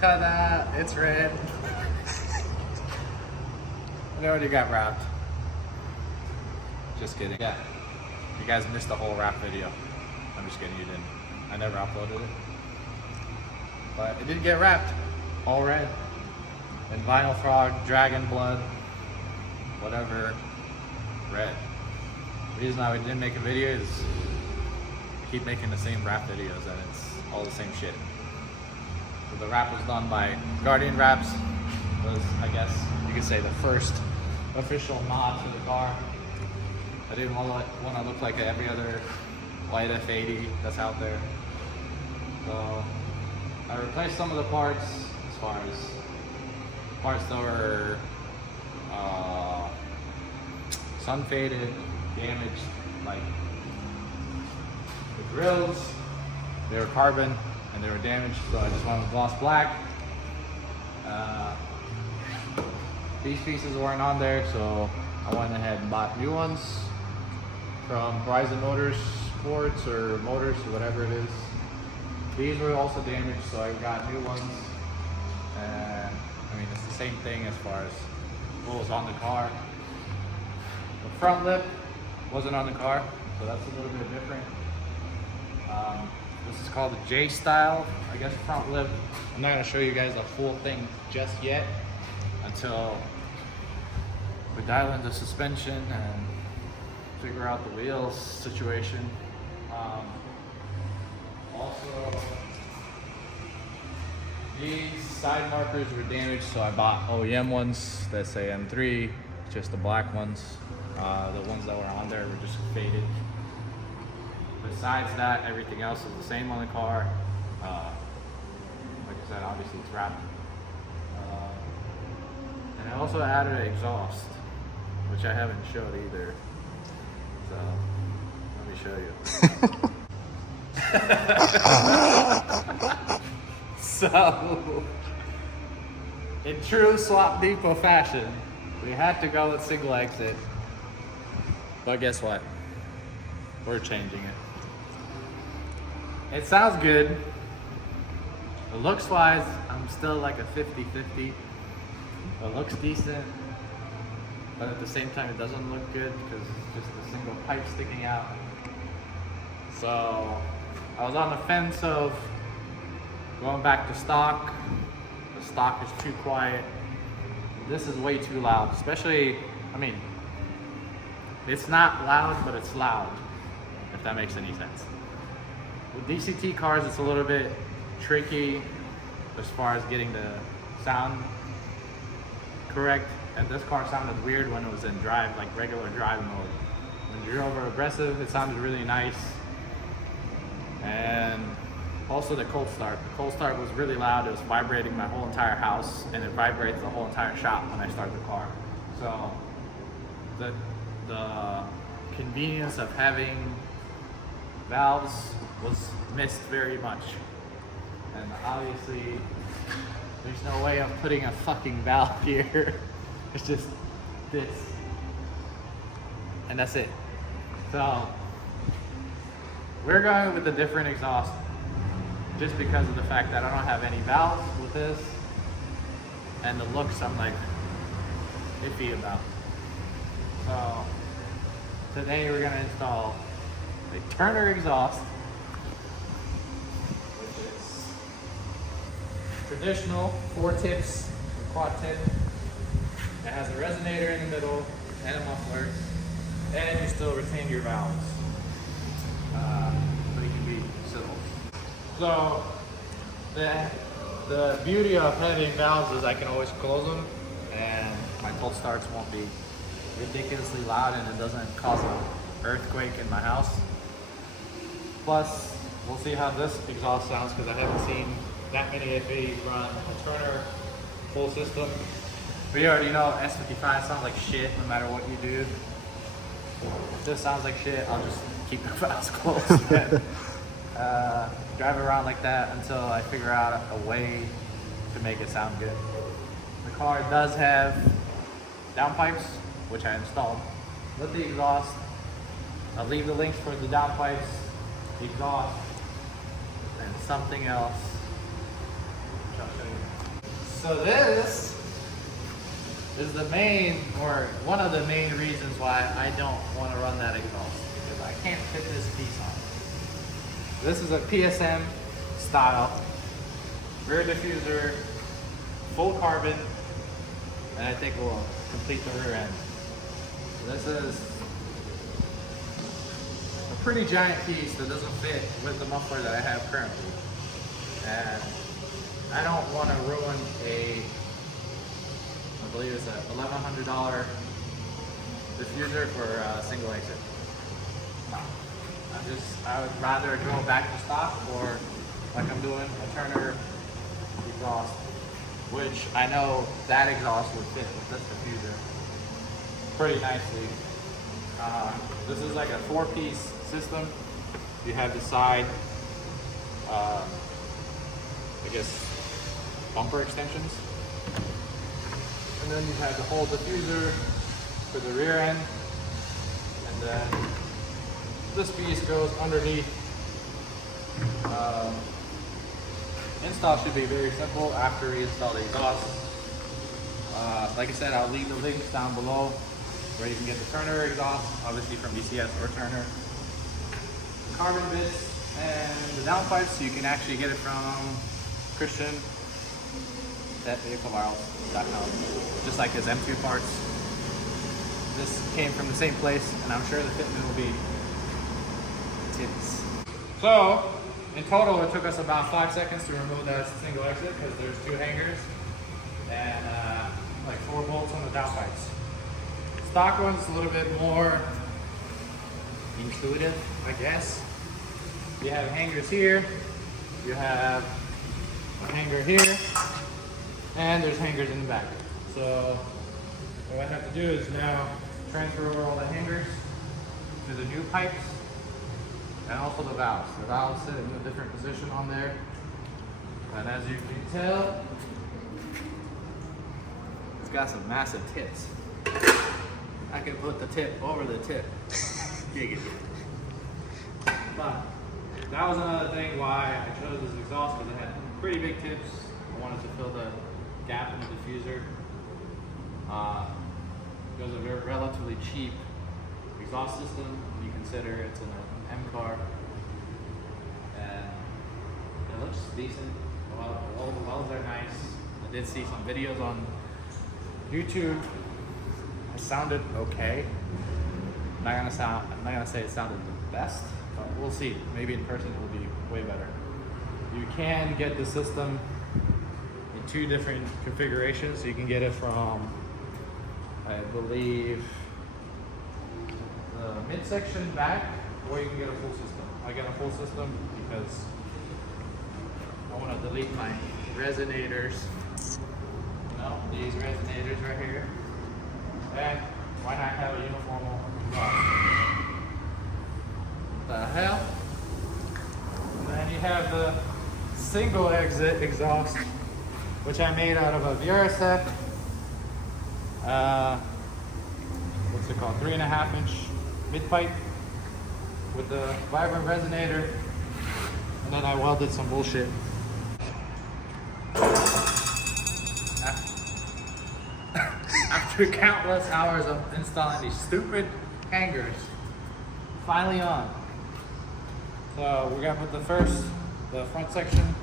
Ta-da! It's red. It already got wrapped. Just kidding. Yeah. You guys missed the whole wrap video. I'm just kidding, you didn't. I never uploaded it. But it did get wrapped. All red. And vinyl frog, dragon blood, whatever, red. The reason I didn't make a video is I keep making the same wrap videos and it's all the same shit. So the wrap was done by Guardian Wraps. Was, I guess, you could say the first official mod for the car. I didn't want to look like every other white F80 that's out there. So I replaced some of the parts as far as parts that were sun faded, damaged, like the grills, they were carbon and they were damaged, so I just went with gloss black. These pieces weren't on there, so I went ahead and bought new ones from Verizon Motorsports or Motors, or whatever it is. These were also damaged, so I got new ones. And I mean, it's the same thing as far as what was on the car. The front lip wasn't on the car, so that's a little bit different. This is called the J style, I guess, front lip. I'm not gonna show you guys the full thing just yet until we dial into suspension and figure out the wheels situation. Also, these side markers were damaged, so I bought OEM ones that say M3, just the black ones. The ones that were on there were just faded. Besides that, everything else is the same on the car. Like I said, obviously it's wrapped. And I also added an exhaust, which I haven't showed either. So, let me show you. So, in true Swap Depot fashion, we had to go with single exit. But guess what? We're changing it. It sounds good. The looks wise, I'm still like a 50-50. It looks decent, but at the same time it doesn't look good because it's just a single pipe sticking out. So I was on the fence of going back to stock. The stock is too quiet. This is way too loud, especially, I mean, it's not loud, but it's loud, if that makes any sense. With DCT cars, it's a little bit tricky as far as getting the sound correct. And this car sounded weird when it was in drive, like regular drive mode. When you're over aggressive, it sounded really nice. And also the cold start. The cold start was really loud. It was vibrating my whole entire house, and it vibrates the whole entire shop when I start the car. So the convenience of having valves was missed very much. And obviously, there's no way of putting a fucking valve here. It's just this. And that's it. So, we're going with a different exhaust just because of the fact that I don't have any valves with this. And the looks I'm like iffy about. So, today we're gonna install a Turner exhaust, which is traditional 4 tips, quad tip. It has a resonator in the middle and a muffler, and you still retain your valves, so you can be civil. So the beauty of having valves is I can always close them, and my cold starts won't be ridiculously loud, and it doesn't cause an earthquake in my house. Plus, we'll see how this exhaust sounds because I haven't seen that many F80s run a Turner full system. We already know S55 sounds like shit no matter what you do. If this sounds like shit, I'll just keep the valves closed and drive around like that until I figure out a way to make it sound good. The car does have downpipes, which I installed with the exhaust. I'll leave the links for the downpipes, the exhaust, and something else, which I'll show you. So this is the main, or one of the main reasons why I don't want to run that exhaust, because I can't fit this piece on. This is a PSM style rear diffuser, full carbon, and I think will complete the rear end. So this is a pretty giant piece that doesn't fit with the muffler that I have currently. And I don't want to ruin I believe it's a $1,100 diffuser for a single exit. No. I would rather go back to stock, or like I'm doing a Turner exhaust, which I know that exhaust would fit with this diffuser pretty nicely. This is like a 4-piece system. You have the side, I guess, bumper extensions. And then you have the whole diffuser for the rear end. And then this piece goes underneath. Install should be very simple after we install the exhaust. Like I said, I'll leave the links down below where you can get the Turner exhaust, obviously from ECS or Turner. The carbon bits and the downpipes, so you can actually get it from Christian at vehiclevials.com, just like his M2 parts. This came from the same place, and I'm sure the fitment will be tits. So, in total, it took us about 5 seconds to remove that single exit, because there's 2 hangers and like 4 bolts on the downpipes. Stock one's a little bit more intuitive, I guess. You have hangers here, you have a hanger here, and there's hangers in the back. So what I have to do is now transfer over all the hangers to the new pipes, and also the valves. The valves sit in a different position on there. And as you can tell, it's got some massive tips. I can put the tip over the tip. But that was another thing why I chose this exhaust, because it had pretty big tips. I wanted to fill the gap in the diffuser. It was a very relatively cheap exhaust system when you consider it's an M car, and it looks decent. All the welds are nice. I did see some videos on YouTube. It sounded okay. I'm not gonna say it sounded the best, but we'll see. Maybe in person it will be way better. You can get the system in 2 different configurations. So you can get it from, I believe, the midsection back, or you can get a full system. I get a full system because I want to delete my resonators. You know, these resonators right here. And why not have a uniform exhaust? The hell? And then you have the single exit exhaust, which I made out of a VRSF, what's it called, 3.5-inch mid pipe with the vibrant resonator, and then I welded some bullshit. After countless hours of installing these stupid hangers, finally on. So we're gonna put the front section,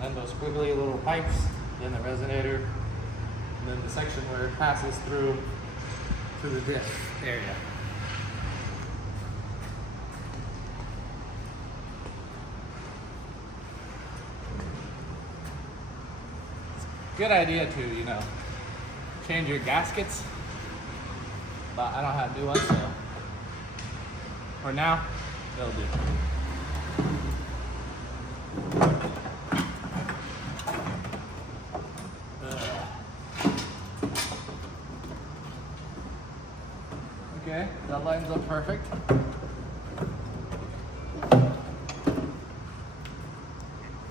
then those squiggly little pipes, then the resonator, and then the section where it passes through to the diff area. It's a good idea to, you know, change your gaskets, but I don't know how to do one, so for now, it'll do. Okay, that lines up perfect.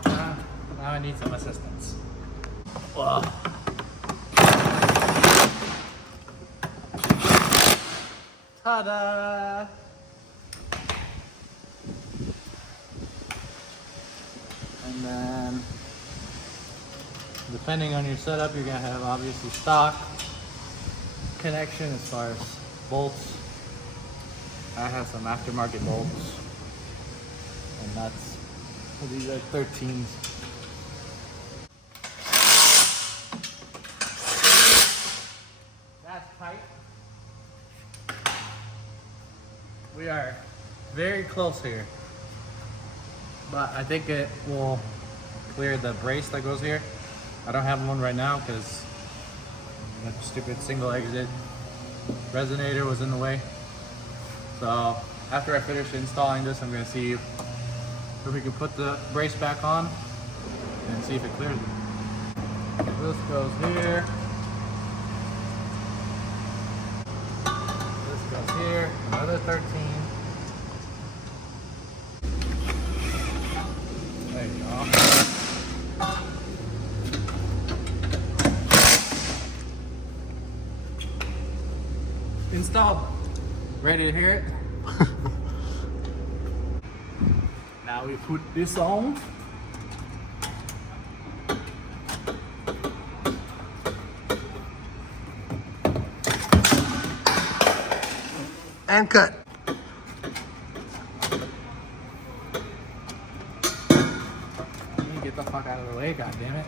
Now I need some assistance. Whoa. Ta-da! And then depending on your setup, you're gonna have obviously stock connection as far as bolts. I have some aftermarket bolts and nuts. So these are 13s. That's tight. We are very close here, but I think it will clear the brace that goes here. I don't have one right now because that stupid single exit resonator was in the way. So after I finish installing this, I'm going to see if we can put the brace back on and see if it clears it. This goes here. This goes here. Another 13. There you go. Installed. Ready to hear it? Now we put this on. And cut. Get the fuck out of the way, god damn it.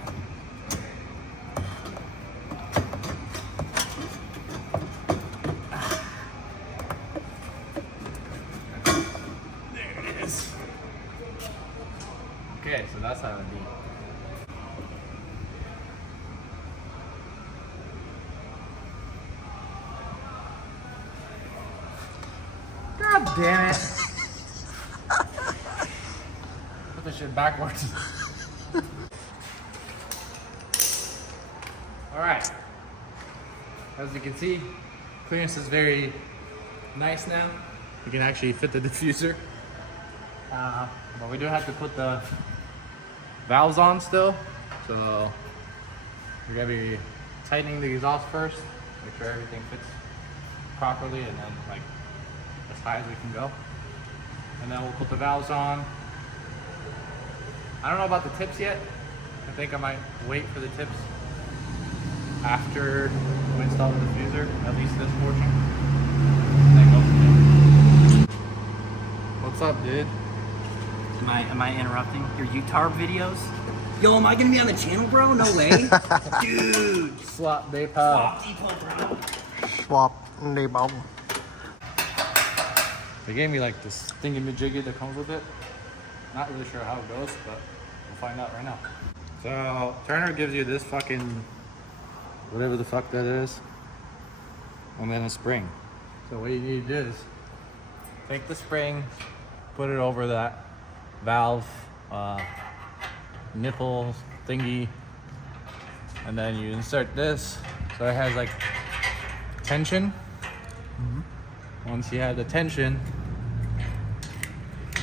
There it is. Okay, so that's how it be. God damn it. Put this shit backwards. Alright, as you can see, clearance is very nice now. You can actually fit the diffuser. But we do have to put the valves on still. So we're gonna be tightening the exhaust first, make sure everything fits properly, and then like as high as we can go. And then we'll put the valves on. I don't know about the tips yet. I think I might wait for the tips after we install the diffuser, at least this portion. Then go from there. What's up, dude? Am I interrupting your UTARB videos? Yo, am I gonna be on the channel, bro? No way. Dude. Swap depot. Swap depot, bro. Swap depot. They gave me like this thingy-majiggy that comes with it. Not really sure how it goes, but we'll find out right now. So Turner gives you this fucking whatever the fuck that is, and then a spring. So what you need to do is take the spring, put it over that valve nipple thingy, and then you insert this so it has like tension. Once you have the tension,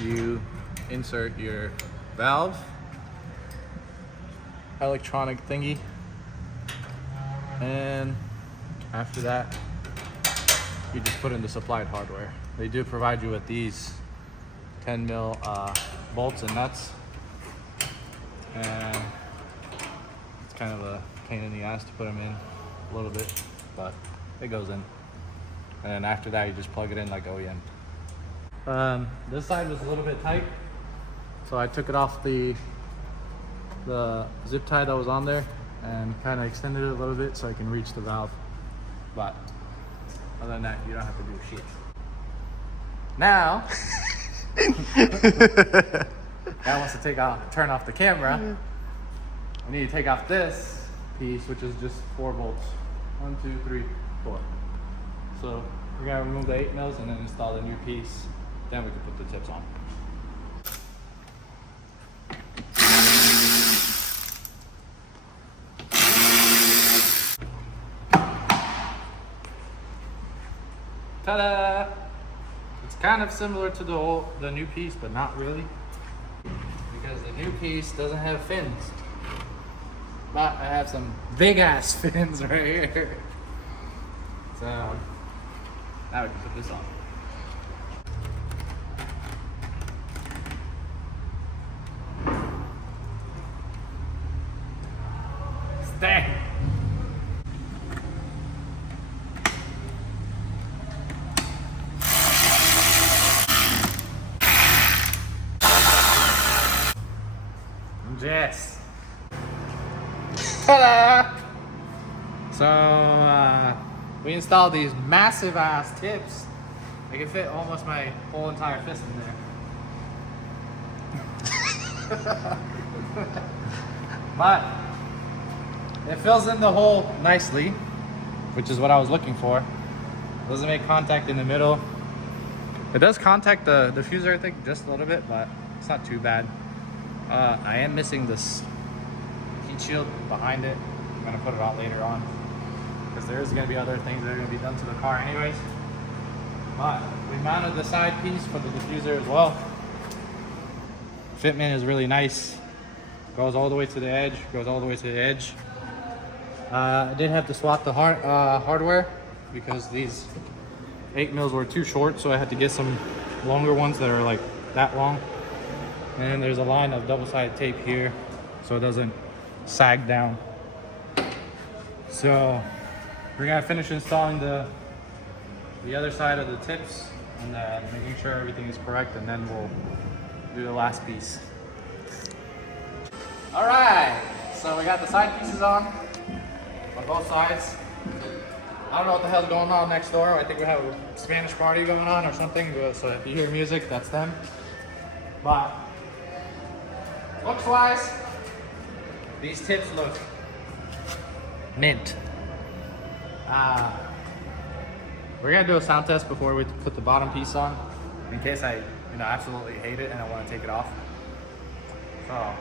you insert your valve electronic thingy, and after that you just put in the supplied hardware. They do provide you with these 10 mil bolts and nuts, and it's kind of a pain in the ass to put them in a little bit, but it goes in. And then after that you just plug it in like OEM. This side was a little bit tight, so I took it off the zip tie that was on there and kind of extended it a little bit so I can reach the valve. But other than that, you don't have to do shit. Now, guy wants to turn off the camera. I need to take off this piece, which is just 4 bolts. 1, 2, 3, 4. So we're gonna remove the 8 mils and then install the new piece. Then we can put the tips on. Ta-da! It's kind of similar to the new piece, but not really, because the new piece doesn't have fins. But I have some big ass fins right here. So now we can put this on. Dang. Yes. Ta-da! So we installed these massive ass tips. I can fit almost my whole entire fist in there. But it fills in the hole nicely, which is what I was looking for. It doesn't make contact in the middle. It does contact the diffuser, I think, just a little bit, but it's not too bad. I am missing this heat shield behind it. I'm gonna put it on later on because there is gonna be other things that are gonna be done to the car anyways. But we mounted the side piece for the diffuser as well. Fitment is really nice. Goes all the way to the edge. Goes all the way to the edge. I did have to swap the hardware because these 8 mils were too short, so I had to get some longer ones that are like that long. And then there's a line of double-sided tape here so it doesn't sag down. So we're gonna finish installing the other side of the tips and making sure everything is correct, and then we'll do the last piece. All right, so we got the side pieces on both sides. I don't know what the hell's going on next door. I think we have a Spanish party going on or something, so if you hear music, that's them. But looks wise, these tips look mint. We're gonna do a sound test before we put the bottom piece on, in case I absolutely hate it and I want to take it off. So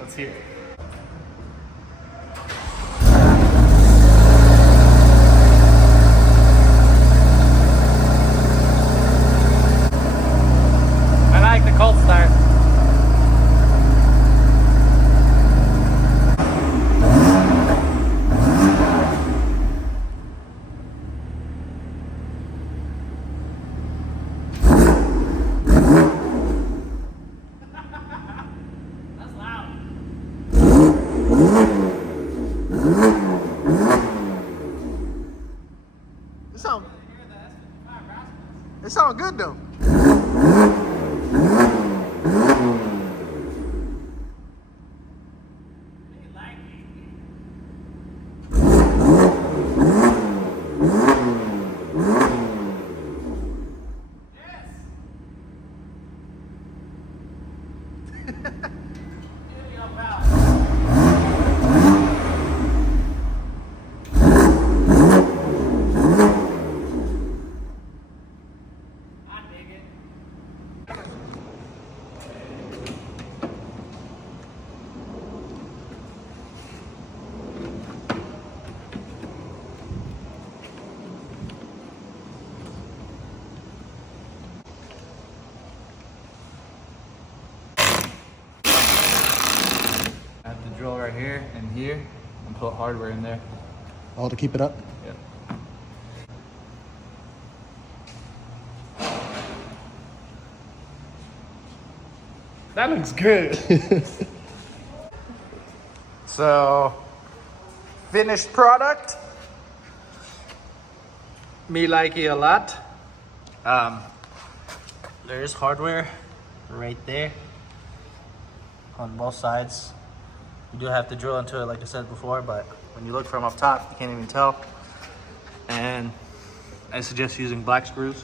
let's hear it. I like the cold start. It sounds good though. Drill right here and here and put hardware in there. All to keep it up? Yep. That looks good. So, finished product. Me like it a lot. There's hardware right there on both sides. You do have to drill into it like I said before, but when you look from up top, you can't even tell. And I suggest using black screws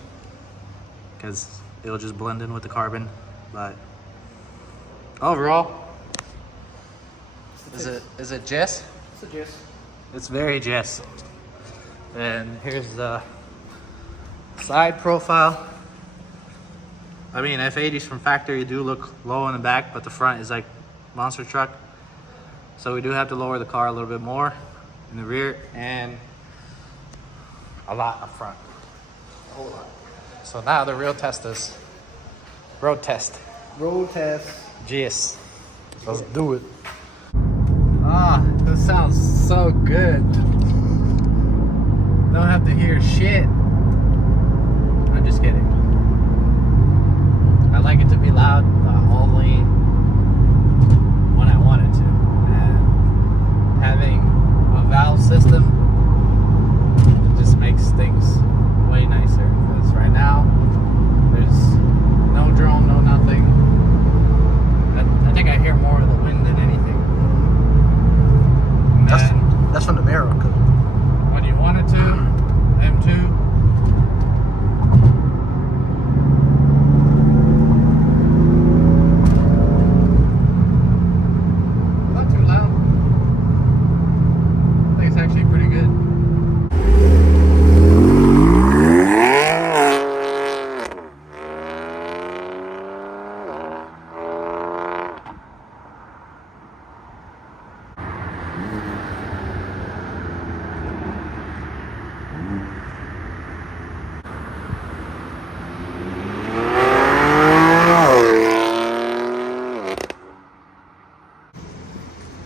because it'll just blend in with the carbon. But overall, is it Jess? It's a juice. It's very Jess. And here's the side profile. I mean, F80s from factory do look low in the back, but the front is like monster truck. So we do have to lower the car a little bit more in the rear and a lot up front. A whole lot. So now the real test is road test. Road test. Yes. Let's do it. Ah, this sounds so good. Don't have to hear shit. I'm just kidding. I like it to be loud, but only when I want it to. And having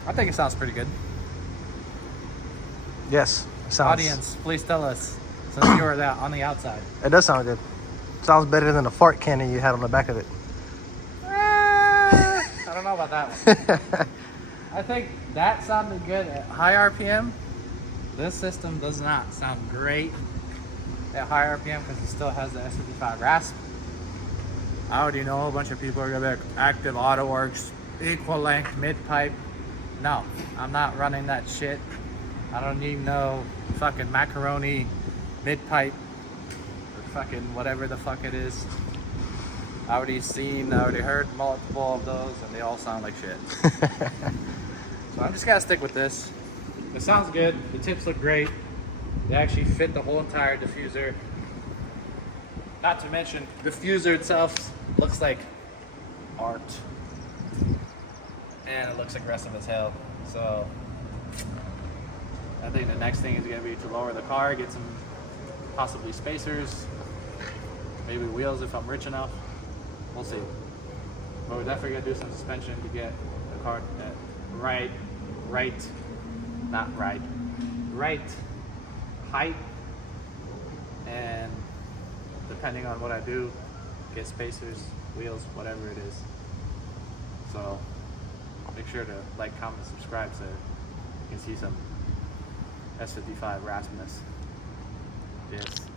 I think it sounds pretty good. Yes. Sounds, Audience, please tell us, since you were that on the outside. It does sound good. Sounds better than the fart cannon you had on the back of it. I don't know about that one. I think that sounded good at high RPM. This system does not sound great at high RPM because it still has the S55 rasp. I already know a bunch of people are gonna be like, active auto works, equal length, mid pipe. No, I'm not running that shit. I don't need no fucking macaroni mid pipe or fucking whatever the fuck it is. I already heard multiple of those and they all sound like shit. So I'm just gonna stick with this. It sounds good, the tips look great. They actually fit the whole entire diffuser. Not to mention, the diffuser itself looks like art. And it looks aggressive as hell. So I think the next thing is gonna be to lower the car, get some possibly spacers, maybe wheels if I'm rich enough. We'll see. But we're definitely gonna do some suspension to get the car at right height, and depending on what I do, get spacers, wheels, whatever it is. So make sure to like, comment, subscribe so you can see some S55 raspness. Yes.